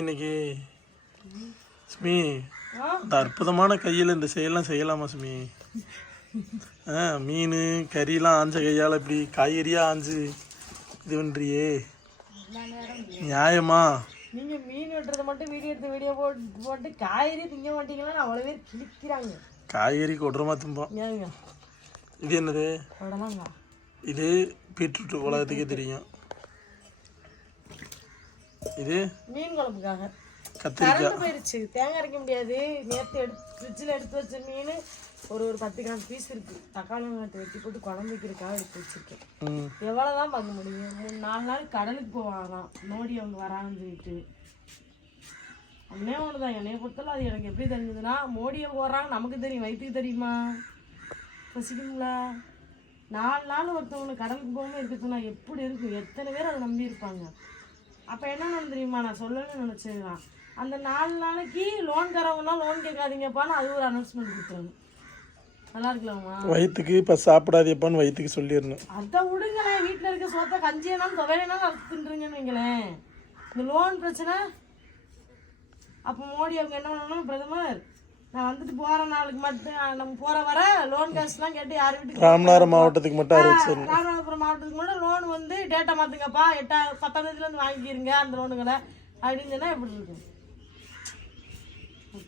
இன்னைக்கு ஸ்மி இந்த அற்புதமான கையில் இந்த செயலாம் செய்யலாமா ஸ்மி? மீன் கறியெல்லாம் ஆஞ்ச கையால் இப்படி காய்கறியாக ஆஞ்சு இது பண்ணுறியே நியாயமா? நீங்க மீன் வெட்டுறதை மட்டும் வீடியோ போட்டு காய்கறி திங்க மாட்டீங்களா? அவ்வளோ பேர் கிழிக்கிறாங்க. காய்கறி கொடுறமா திம்போம். இது என்னது? இது பீட்ரூட் உலகத்துக்கே தெரியும். இது மீன் குழம்புக்காக கத்திரிக்காய் போயிடுச்சு. தேங்காய் அரைக்க முடியாது. நேற்று ஃப்ரிட்ஜில் எடுத்து வச்ச மீன் ஒரு 10 கிராம் பீஸ் இருக்கு. தக்காளி வெட்டி போட்டு குழம்பு வைக்கிறதுக்காக எடுத்து வச்சிருக்கேன். எவ்வளோதான் பார்க்க முடியும்? 3-4 நாள் கடலுக்கு போவாங்களாம். மோடி அவங்க வராங்கன்னு சொல்லிட்டு. அப்படியே ஒன்றுதான் என்னைய பொறுத்தல. அது எனக்கு எப்படி தெரிஞ்சதுன்னா, மோடியை போடுறாங்க நமக்கு தெரியும், வயிற்றுக்கு தெரியுமா? பசிக்குங்களா? 4 நாள் ஒருத்தவங்களுக்கு கடலுக்கு போகாமல் இருக்குதுன்னா எப்படி இருக்கும்? எத்தனை பேர் அதை நம்பி இருப்பாங்க? அப்போ என்ன தெரியுமா, நான் சொல்லணும்னு நினச்சதுதான், அந்த 4 நாளைக்கு லோன் தரவங்கன்னா லோன் கேட்காதீங்கப்பான்னு அது ஒரு அனௌன்ஸ்மெண்ட் கொடுத்துருங்க. நல்லா இருக்கலாமா? வயிற்றுக்கு இப்போ சாப்பிடாதேப்பான்னு வயிற்றுக்கு சொல்லிடணும். அதை விடுங்களேன். வீட்டில் இருக்க சோத்தை கஞ்சியனாலும் துவையனாலும் அறுத்து தின்றுங்கன்னு வைங்களேன். இந்த லோன் பிரச்சனை. அப்போ மோடி அவங்க என்ன பண்ணணும்? பிரதமர், நான் வந்துட்டு போகிற நாளுக்கு மட்டும் நம்ம போகிற வர லோன் காசுலாம் கேட்டு யார் வீட்டுக்கு, ராமநாதபுரம் மாவட்டத்துக்கு மட்டும் அறிவிச்சிடணும். ராமநாதபுரம் மாவட்டத்துக்கு மட்டும் லோன் வந்து டேட்டா மாற்றுங்கப்பா, 10ஆம் தேதியிலேருந்து வாங்கிக்கிறீங்க அந்த லோனுங்களை அப்படின்னு சொன்னால் எப்படி இருக்கும்?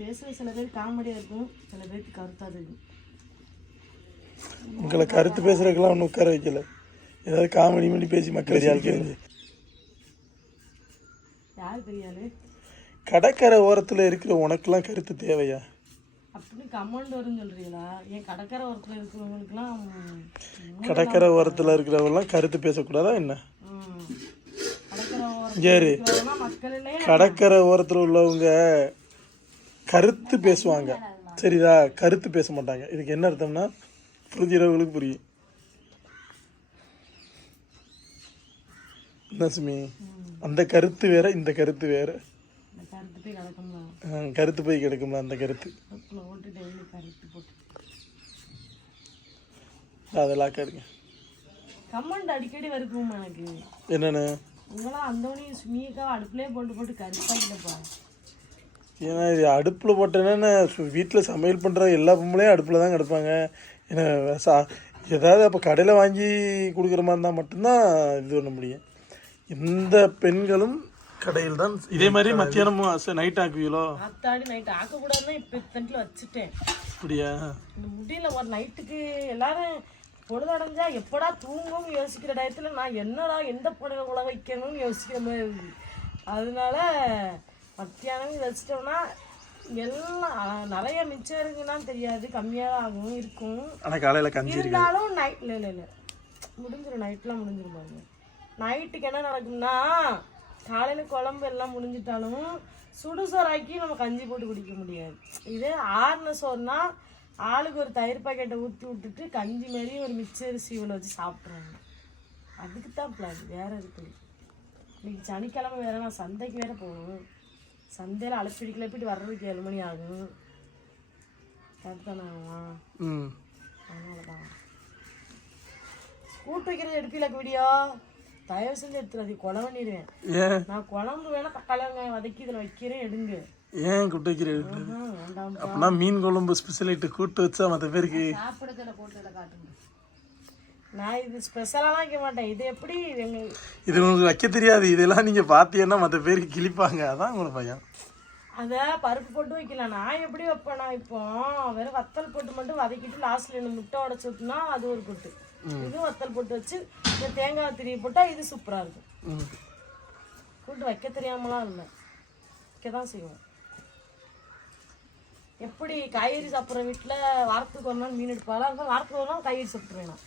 பேசுகிற சில பேர் காமெடியாக இருக்கும், சில பேருக்கு கருத்தாக இருக்கும். உங்களை கருத்து பேசுறதுக்கெல்லாம் ஒன்றும் உட்கார வைக்கல. ஏதாவது காமெடி பண்ணி பேசி மக்கள் யாருக்கு யார் தெரியாது. கடற்கரை ஓரத்தில் இருக்கிற உனக்கெல்லாம் கருத்து தேவையா? அப்படின்னு கமெண்ட் வரும்னு சொல்றீங்களா? ஏன் கடற்கரை ஓரத்தில் இருக்கிறவங்களுக்குலாம்? கடற்கரை ஓரத்தில் இருக்கிறவங்கலாம் கருத்து பேசக்கூடாதா என்ன? கடற்கரை ஓரத்தில் உள்ளவங்க கருத்து பேசுவாங்க, சரிதா? கருத்து பேச மாட்டாங்க. இதுக்கு என்ன அர்த்தம்னா புரிஞ்சுறவங்களுக்கு புரியும். என்ன சுமி? அந்த கருத்து வேற, இந்த கருத்து வேற. கருத்து போய் கிடக்கும்ல அந்த கருத்து. அதெல்லாம் கேளுங்க. கமெண்ட் அடிக்கடி வருக்கும் எனக்கு. என்னன்னு? உங்களாம் அந்தோனி சுமியக்கா அடுப்புலேயே போட்டு கருத்தாக்கிட்டப்பா. ஏன்னா இது அடுப்பில் போட்டேன்னா வீட்டில் சமையல் பண்ணுற எல்லா பொம்பளையும் அடுப்பில் தான் கிடப்பாங்க. ஏன்னா ஏதாவது அப்போ கடையில் வாங்கி கொடுக்குற மாதிரி இருந்தால் மட்டும்தான் இது பண்ண முடியும். இந்த பெண்களும் கடையில் தான். இதே மாதிரி மத்தியானம் நைட் ஆக்குவீங்களோ? அத்தாடி நைட் ஆக்கக்கூடாதுன்னு இப்போ தண்டில் வச்சுட்டேன். அப்படியா? இந்த முடியல. ஒரு நைட்டுக்கு எல்லாரும் பொழுதடைஞ்சா எப்படா தூங்கும் யோசிக்கிற டயத்தில் நான் என்னடா எந்த பொருளை உலக வைக்கணும்னு யோசிக்கிற மாதிரி இருக்குது. அதனால மத்தியானம் வச்சிட்டோம்னா எல்லாம் நிறைய மிச்சம் இருக்குன்னா தெரியாது, கம்மியாக தான் ஆகும் இருக்கும். ஆனால் காலையில் கஞ்சி இருந்தாலும் நைட் இல்லை முடிஞ்சிடும். நைட்லாம் முடிஞ்சிடும் பாருங்க. நைட்டுக்கு என்ன நடக்கும்னா, காலையில் குழம்பு எல்லாம் முடிஞ்சிட்டாலும் சுடுசோறாக்கி நம்ம கஞ்சி போட்டு குடிக்க முடியாது. இதே ஆறுன சோறுனா ஆளுக்கு ஒரு தயிர் பாக்கெட்டை ஊற்றி விட்டுட்டு கஞ்சி மாதிரி ஒரு மிச்சரிசி இவ்வளோ வச்சு சாப்பிட்றாங்க. அதுக்கு தான் பிளான், வேற இருக்குது. இன்னைக்கு சனிக்கிழமை வேற, நான் சந்தைக்கு வேற போகணும். சந்தையில் அழைப்பிடிக்கலப்பிட்டு வர்றதுக்கு 7 மணி ஆகும். கரெக்ட் தானே? அதனால தான் கூட்டு வைக்கிறது எடுக்கல வீடியோ. தயவு செஞ்சு எடுத்துறது, கொலை பண்ணிடுவேன். நான் குழம்பு வேணா தக்காளி வெங்காயம் வதக்கி இதில் வைக்கிறேன், எடுங்க. ஏன் கூட்டு வைக்கிறேன்? அப்படின்னா மீன் குழம்பு ஸ்பெஷலிட்டு கூட்டு வச்சா மற்ற பேருக்கு காட்டுங்க. நான் இது ஸ்பெஷலாலாம் வைக்க மாட்டேன். இது எப்படி இது உங்களுக்கு வைக்க தெரியாது. இதெல்லாம் நீங்கள் பார்த்தீங்கன்னா மற்ற பேருக்கு கிழிப்பாங்க. அதான் உங்களுக்கு பையன். அதை பருப்பு போட்டு வைக்கலாம். நான் எப்படி வைப்பேனா, இப்போ வெறும் வத்தல் போட்டு மட்டும் வதக்கிட்டு லாஸ்ட்ல 2 முட்டை உடச்சி ஊற்றினா அது ஒரு கூட்டு. இது வத்தல் போட்டு வச்சு இந்த தேங்காய் திரி போட்டால் இது சூப்பராக இருக்கும். கூட்டு வைக்க தெரியாமலாம் இல்லை, வைக்க தான் செய்வோம். எப்படி காய்கறி சாப்பிட்ற வீட்டில் வாரத்துக்கு ஒரு நாள் மீன் எடுப்பாளா, அதுதான் வாரத்துக்கு ஒரு நாள் காய்கறி சாப்பிட்ருவேன்.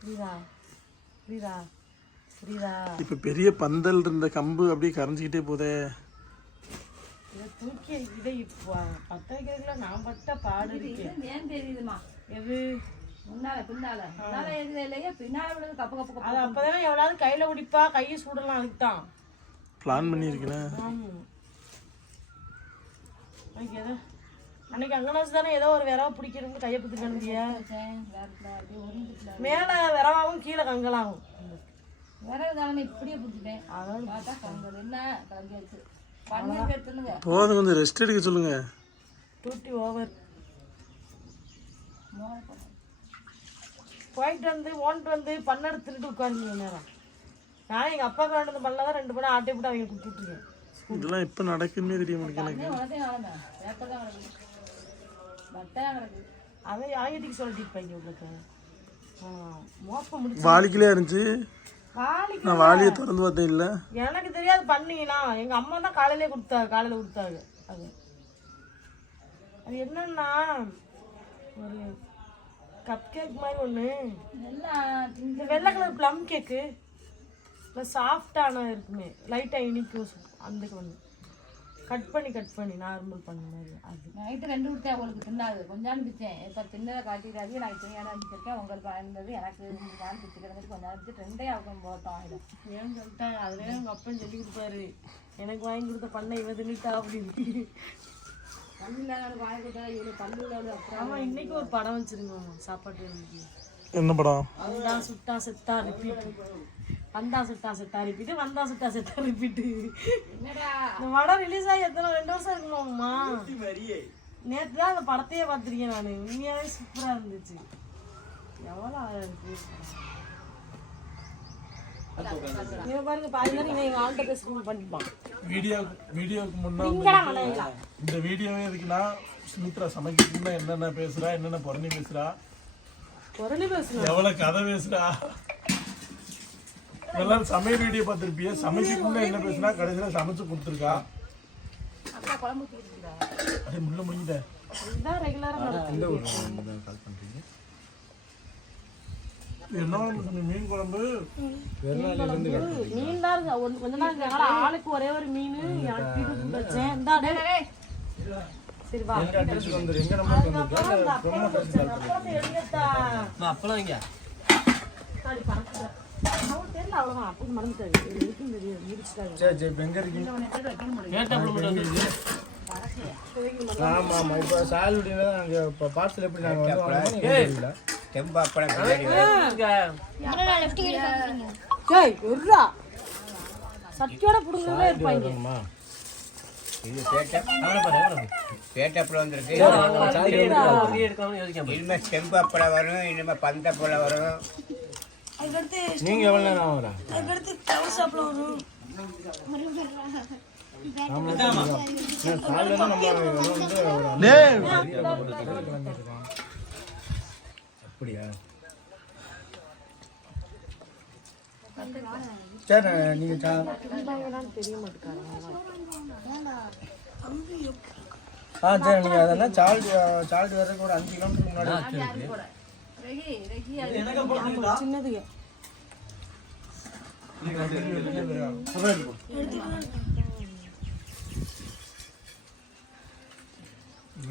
புரியுதா புரியுதா புரியுதா? இப்போ பெரிய பந்தல் இருந்த கம்பு அப்படியே கரைஞ்சிக்கிட்டே போதே. இதை தூக்கி இதை இப்போ 10 வைக்கிறதுல நான் பட்ட பாடு ஏன் தெரியுதுமா? எது முன்னால பின்னால எது இல்லையா? பின்னால விடுறது கப்பு கப்பு. அது அப்போதானே எவ்வளவு கையில் குடிப்பா, கையை சூடலாம். அதுக்கு தான் பிளான் பண்ணியிருக்கேன். எது அன்னைக்கு அங்கே வச்சு தானே ஏதோ ஒரு விரவை பிடிக்கிறது கையை பிடிச்சி கிளம்பியா? மேலே விரவாகும், கீழே கங்கலாகும். விரவு தானே இப்படியே பிடிச்சிட்டேன். அதான் பார்த்தா கங்கல் என்ன கிளம்பியாச்சு. போதும், கொஞ்சம் ரெஸ்ட் எடுக்க சொல்லுங்க. Duty over. போயிட்டு வந்து ஓன்ட்டு வந்து பண்ண எடுத்துட்டு உட்காருங்க நேரம். நான் எங்கள் அப்பா கொண்டு வந்து பண்ணலாம் தான் 2 படம் ஆட்டை போட்டு அவங்க கொடுத்துட்ருக்கேன். இதெல்லாம் இப்போ நடக்குன்னே தெரிய மாட்டேங்குது எனக்கு. அவன் ஆயிரத்துக்கு சொல்லிட்டு பையன் உங்களுக்கு மோப்பம் முடிச்சு வாலிக்கிலே இருந்துச்சு. வாலிக்கு நான் வாலியை திறந்து பார்த்தேன். இல்லை, எனக்கு தெரியாது பண்ணீங்கன்னா. எங்கள் அம்மா தான் காலையில் கொடுத்தாங்க. அது அது என்னன்னா ஒரு கப் கேக் மாதிரி ஒன்று, இந்த வெள்ளை கலர் ப்ளம் கேக்கு இல்லை சாஃப்டான இருக்குமே, லைட்டாக இனிக்கும். அந்த ஒன்று கட் பண்ணி நார்மல் பண்ண மாதிரி. அது நைட்டு 2 விட்டேன் அவங்களுக்கு தின்னாது. கொஞ்சம் பிச்சேன். இப்போ தின்னதை காட்டிடாது. நான் துணியான வச்சுருக்கேன். உங்களுக்கு இருந்தது எனக்கு நான் பிச்சுக்கிறதுக்கு கொஞ்சம் பிடிச்சி 2 அவங்க போட்டோம் ஆகிடும். ஏன்னு சொல்லிட்டா அதுலேயே எங்கள் அப்பன் சொல்லி கொடுப்பாரு, எனக்கு வாங்கி கொடுத்த பண்ணை இவ தின்னுட்டா அப்படின்னு. பல்லுல வாங்கி கொடுத்தா இவ்வளோ பல்லுல அப்புறம். ஆமாம், இன்னைக்கு ஒரு படம் வச்சிருங்க சாப்பாட்டு. என்ன படம்? வந்தா சுட்டா செத்தா ரிப்பீட். வந்தா சுட்டா செத்தா ரிப்பீட்டு. வந்தா சுட்டா செத்தா ரிப்பீட்டு. இந்த படம் ரிலீஸ் ஆகி எத்தனை 2 வருஷம் இருக்குமாம்மா. நேற்று தான் அந்த படத்தையே பார்த்துருக்கேன் நான். உண்மையாகவே சூப்பராக இருந்துச்சு. எவ்வளோ இருக்கு இவன் பாருங்க. பாதி நேரம் இவன் எங்கள் ஆள்கிட்ட பேசுறது பண்ணிப்பான். வீடியோவுக்கு முன்னாடி இந்த வீடியோவே இருக்குன்னா சுமித்ரா சமைக்கிறதுன்னா என்னென்ன பேசுறா, என்னென்ன புறணி பேசுறா, எவ்வளவு கதை பேசுறா. எல்லாரும் சமையல் வீடியோ பார்த்துருப்பிய. சமைக்கிறதுன்னா என்ன பேசுனா கடைசியில் சமைச்சு கொடுத்துருக்கா. அதே முள்ள முடிஞ்சுட்டேன். இதுதான் ரெகுலராக என்ன மீன் குழம்பு? மீன் தான் இருக்கு. கொஞ்ச நாள் இருந்தனால ஆளுக்கு ஒரே ஒரு மீன் வச்சேன். இந்தா சரி வா. அவ்வளோதான் அப்படி மறந்துட்டாரு. சட்டியோட புடுங்கவே இருப்பாங்க. இது பேட்டப்பழம் வந்திருக்கு. இனிமே செம்பப்பழம் வரும், இனிமே பந்தப்பழம் வரும். நீங்க எவ்வளவு நேரம் ஆகுறா? அப்படியா? சரி, நீங்க தெரிய மாட்டேங்காங்க. சரி, நீங்க அதெல்லாம் சால்ட் வர்றதுக்கு ஒரு 5 கிலோமீட்டர் முன்னாடி சின்னதுங்க.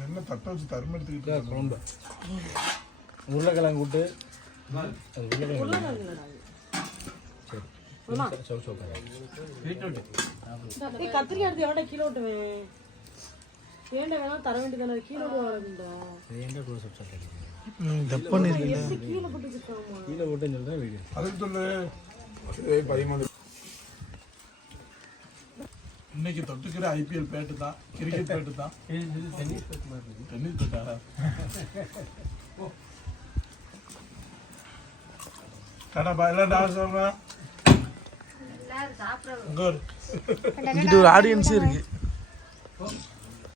என்ன தட்டை வச்சு தரும எடுத்துக்கிட்டு குழம்பு உருளைக்கிழங்கு விட்டு கத்திரிக்காய் எடுத்து எவ்வளோ கீழே விட்டுவேன். ஏண்ட வேணா தர வேண்டியதானே, கீழே வரதுண்டா. கீழே போட்டு வச்சிருக்காமா. கீழே போட்டு சொல்றேன் வீடு. அதுக்கு சொல்லு. இன்னைக்கு தொட்டுக்கிற ஐபிஎல் பேட்டு தான், கிரிக்கெட் பேட்டு தான். டென்னிஸ் பேட்டா? கடப்பா எல்லாம் டான்ஸ் ஆடுறா. இங்கிட்ட ஒரு ஆடியன்ஸே இருக்கு.